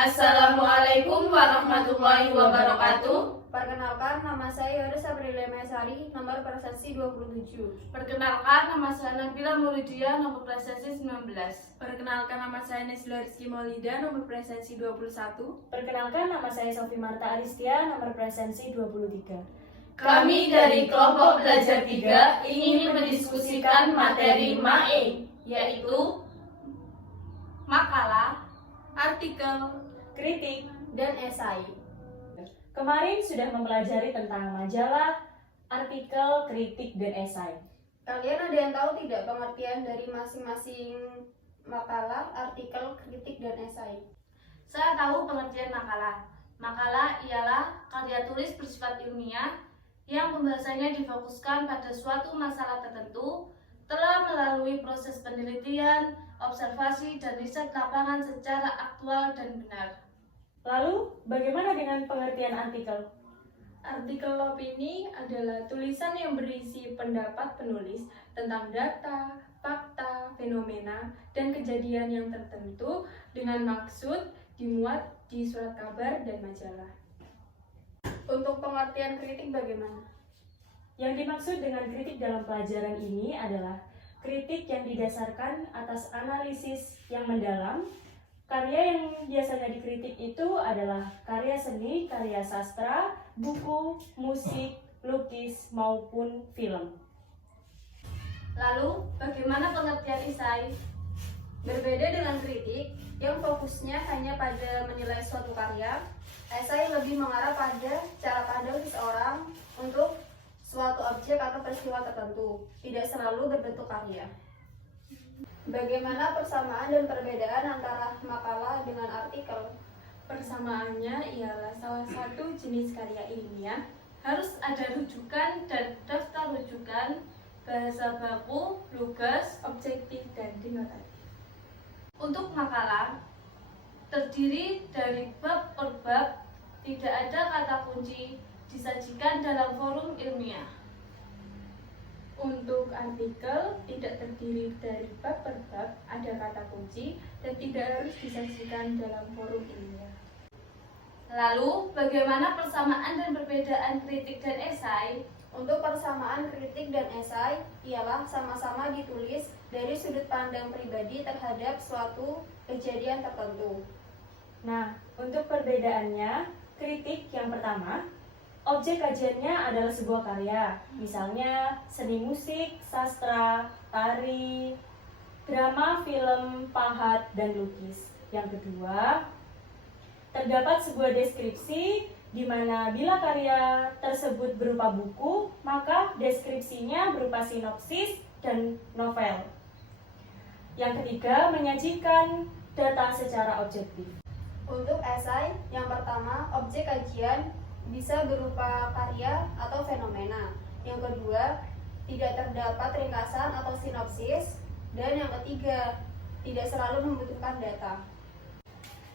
Assalamualaikum warahmatullahi wabarakatuh. Perkenalkan, nama saya Yoris Aprilia Mesari, nomor prestasi 27. Perkenalkan, nama saya Nabila Muridia, nomor prestasi 19. Perkenalkan, nama saya Nesla Rizky Maulida, nomor prestasi 21. Perkenalkan, nama saya Sofi Marta Aristia, nomor presensi 23. Kami dari kelompok belajar 3 ingin mendiskusikan materi MAE, yaitu makalah, Artikel, Kritik. Dan esai. Kemarin sudah mempelajari tentang majalah, artikel, kritik, dan esai. Kalian ada yang tahu tidak pengertian dari masing-masing makalah, artikel, kritik, dan esai? Saya tahu pengertian makalah. Makalah ialah karya tulis bersifat ilmiah yang pembahasannya difokuskan pada suatu masalah tertentu, telah melalui proses penelitian, observasi, dan riset lapangan secara aktual dan benar. Lalu, bagaimana dengan pengertian artikel? Artikel opini adalah tulisan yang berisi pendapat penulis tentang data, fakta, fenomena, dan kejadian yang tertentu dengan maksud dimuat di surat kabar dan majalah. Untuk pengertian kritik bagaimana? Yang dimaksud dengan kritik dalam pelajaran ini adalah kritik yang didasarkan atas analisis yang mendalam. Karya yang biasanya dikritik itu adalah karya seni, karya sastra, buku, musik, lukis, maupun film. Lalu, bagaimana pengertian esai? Berbeda dengan kritik, yang fokusnya hanya pada menilai suatu karya, esai lebih mengarah pada cara pandang seseorang untuk suatu objek atau peristiwa tertentu, tidak selalu berbentuk karya. Bagaimana persamaan dan perbedaan antara makalah dengan artikel? Persamaannya ialah salah satu jenis karya ilmiah Harus ada rujukan dan daftar rujukan, bahasa baku, lugas. objektif dan denotatif. Untuk makalah, terdiri dari bab per bab, tidak ada kata kunci, disajikan dalam forum ilmiah. Untuk artikel, tidak terdiri dari bab per bab, ada kata kunci, dan tidak harus disajikan dalam forum ilmiah. Lalu, bagaimana persamaan dan perbedaan kritik dan esai? Untuk persamaan kritik dan esai ialah sama-sama ditulis dari sudut pandang pribadi terhadap suatu kejadian tertentu. Nah, untuk perbedaannya, kritik yang pertama, objek kajiannya adalah sebuah karya, misalnya seni musik, sastra, tari, drama, film, pahat, dan lukis. Yang kedua, terdapat sebuah deskripsi di mana bila karya tersebut berupa buku, maka deskripsinya berupa sinopsis dan novel. Yang ketiga, menyajikan data secara objektif. Untuk esai, yang pertama, objek kajian bisa berupa karya atau fenomena. Yang kedua, tidak terdapat ringkasan atau sinopsis. Dan yang ketiga, tidak selalu membutuhkan data.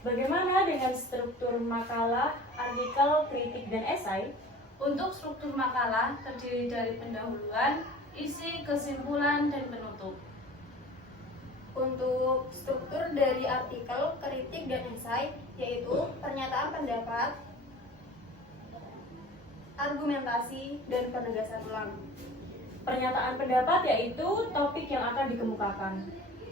Bagaimana dengan struktur makalah, artikel, kritik, dan esai? Untuk struktur makalah terdiri dari pendahuluan, isi, kesimpulan, dan penutup. Untuk struktur dari artikel, kritik, dan esai, yaitu pernyataan pendapat, argumentasi, dan penegasan ulang. Pernyataan pendapat yaitu topik yang akan dikemukakan.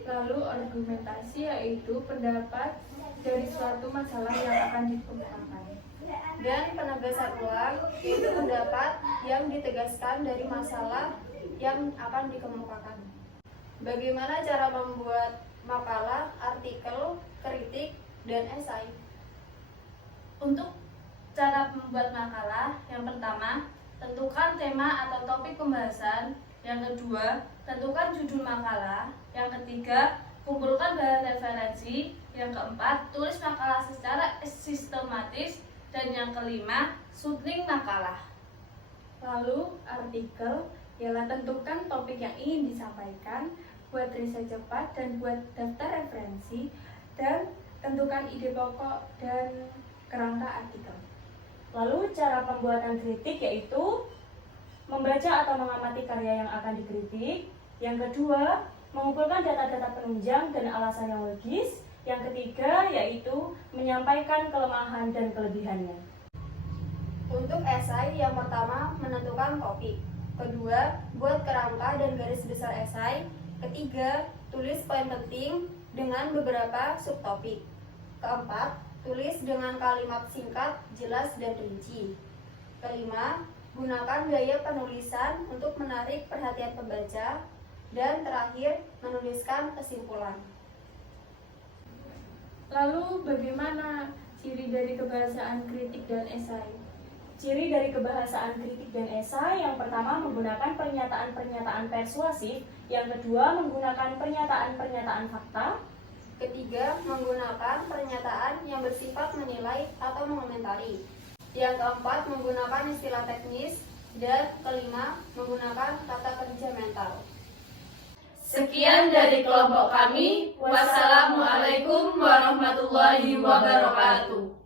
Lalu argumentasi yaitu pendapat dari suatu masalah yang akan dikemukakan. Dan penegasan ulang, yaitu pendapat yang ditegaskan dari masalah yang akan dikemukakan. Bagaimana cara membuat makalah, artikel, kritik, dan esai? Untuk cara membuat makalah, yang pertama, tentukan tema atau topik pembahasan. Yang kedua, tentukan judul makalah. Yang ketiga, kumpulkan bahan referensi. Yang keempat, tulis makalah secara sistematis. Dan yang kelima, susunan makalah. Lalu artikel ialah tentukan topik yang ingin disampaikan, buat riset cepat dan buat daftar referensi, dan tentukan ide pokok dan kerangka artikel. Lalu cara pembuatan kritik yaitu membaca atau mengamati karya yang akan dikritik. Yang kedua, mengumpulkan data-data penunjang dan alasan yang logis. Yang ketiga yaitu menyampaikan kelemahan dan kelebihannya. Untuk esai, yang pertama menentukan topik. Kedua, buat kerangka dan garis besar esai. Ketiga, tulis poin penting dengan beberapa subtopik. Keempat, tulis dengan kalimat singkat, jelas, dan rinci. Kelima, gunakan gaya penulisan untuk menarik perhatian pembaca. Dan terakhir, menuliskan kesimpulan. Lalu bagaimana ciri dari kebahasaan kritik dan esai? Ciri dari kebahasaan kritik dan esai yang pertama menggunakan pernyataan-pernyataan persuasif, yang kedua menggunakan pernyataan-pernyataan fakta, Ketiga, menggunakan pernyataan yang bersifat menilai atau mengomentari. Yang keempat, menggunakan istilah teknis. Dan kelima, menggunakan kata kerja mental. Sekian dari kelompok kami. Wassalamualaikum warahmatullahi wabarakatuh.